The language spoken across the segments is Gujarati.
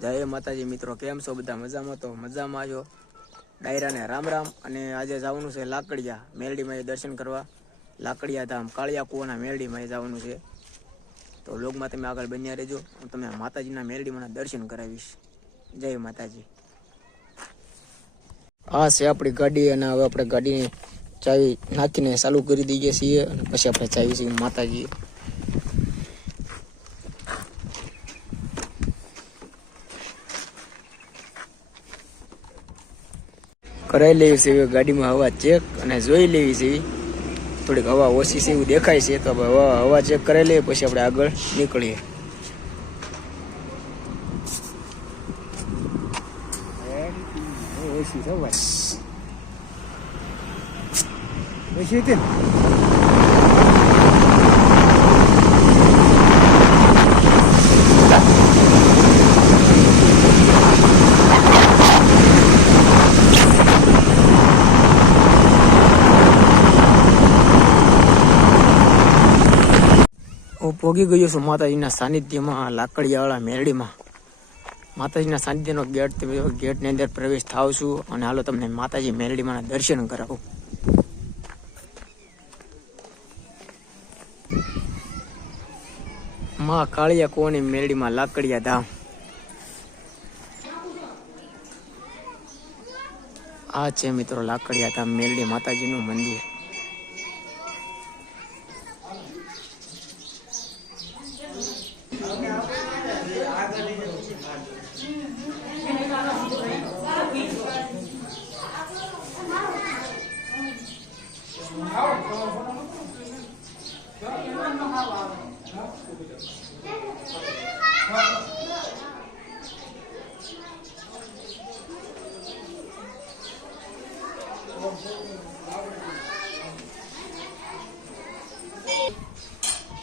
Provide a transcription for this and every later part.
જય માતાજી મિત્રો, કેમ છો બધા? મજામાં? તો મજામાં છો ડાયરાને રામ રામ. અને આજે જવાનું છે લાકડિયા મેરડીમાં દર્શન કરવા. લાકડિયા ધામ, કાળિયા કુવાના મેરડીમાં જવાનું છે. તો લોગમાં તમે આગળ બન્યા રહેજો. હું તમને માતાજીના મેરડીમાં દર્શન કરાવીશ. જય માતાજી. આ છે આપણી ગાડી અને હવે આપણે ગાડીની ચાવી નાખીને ચાલુ કરી દઈએ છીએ અને પછી આપણે ચાવી છીએ માતાજી. કરાવી લેવી છે ગાડીમાં હવા ચેક અને જોઈ લેવી છે. થોડીક હવા ઓછી છે એવું દેખાય છે, તો આપણે હવા હવા ચેક કરાવી લઈએ, પછી આપણે આગળ નીકળીએ. ઓછી છે ઓછી હતી પોગી ગયો છું માતાજીના સાનિધ્યમાં લાકડીયાવાળા મેરડીમાં. માતાજીના સાનિધ્યનો ગેટ ગેટની અંદર પ્રવેશ થાવ છું અને હાલો તમને માતાજી મેરડીમાં દર્શન કરાવું. માં કાળિયા કોની મેરડીમાં લાકડિયા ધામ. આ છે મિત્રો લાકડિયા ધામ મેરડી માતાજીનું મંદિર.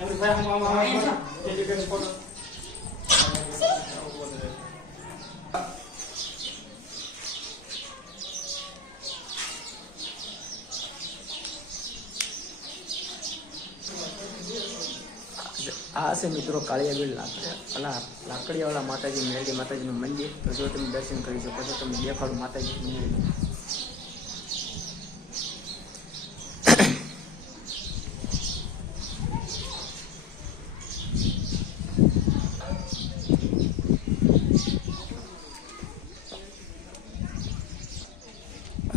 Ele vai arrumar uma não, ele não, não. આ છે મિત્રો કાળિયાબીડ લાકડિયા લાકડીયાવાળા માતાજી મેરડી માતાજીનું મંદિર. તો જો તમે દર્શન કરી શકો છો તમે દેખાડો માતાજી મંદિર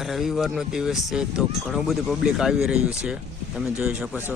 રવિવારનો દિવસ છે તો ઘણું બધું પબ્લિક આવી રહ્યું છે. તમે જોઈ શકો છો.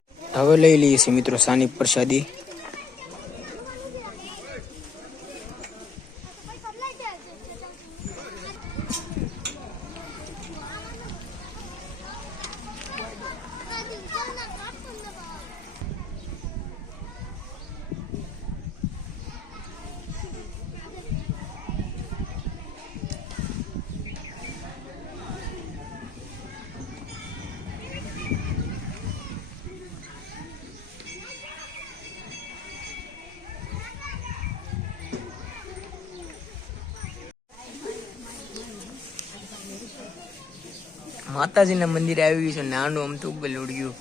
હવે લઈ લઈએ છીએ મિત્રો સાની પ્રસાદી. માતાજીના મંદિરે આવી છે, નાનું અમથું બલુડિયું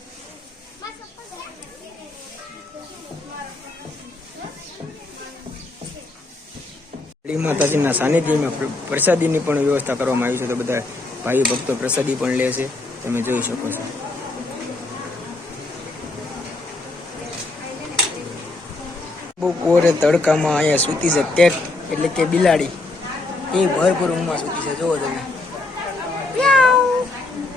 શ્રી માતાજીના સાનિધ્યમાં પ્ર- પ્રસાદીની પણ વ્યવસ્થા કરવામાં આવી છે તો બધા ભાઈ ભક્તો પ્રસાદી પણ લે છે, તમે જોઈ શકો છો. બપોરે તડકામાં અહીંયા સૂતી છે, કેટ એટલે કે બિલાડી. એ ભરપૂર ઊંઘમાં સૂતી છે જોવો તમે.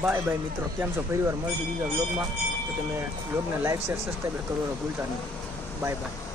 બાય બાય મિત્રો. કેમ છો? ફરી વાર મળશું બીજા વ્લોગમાં તો તમે વ્લોગને લાઈક શેર સબસ્ક્રાઈબ કરવાનું ભૂલતા નહીં. Bye bye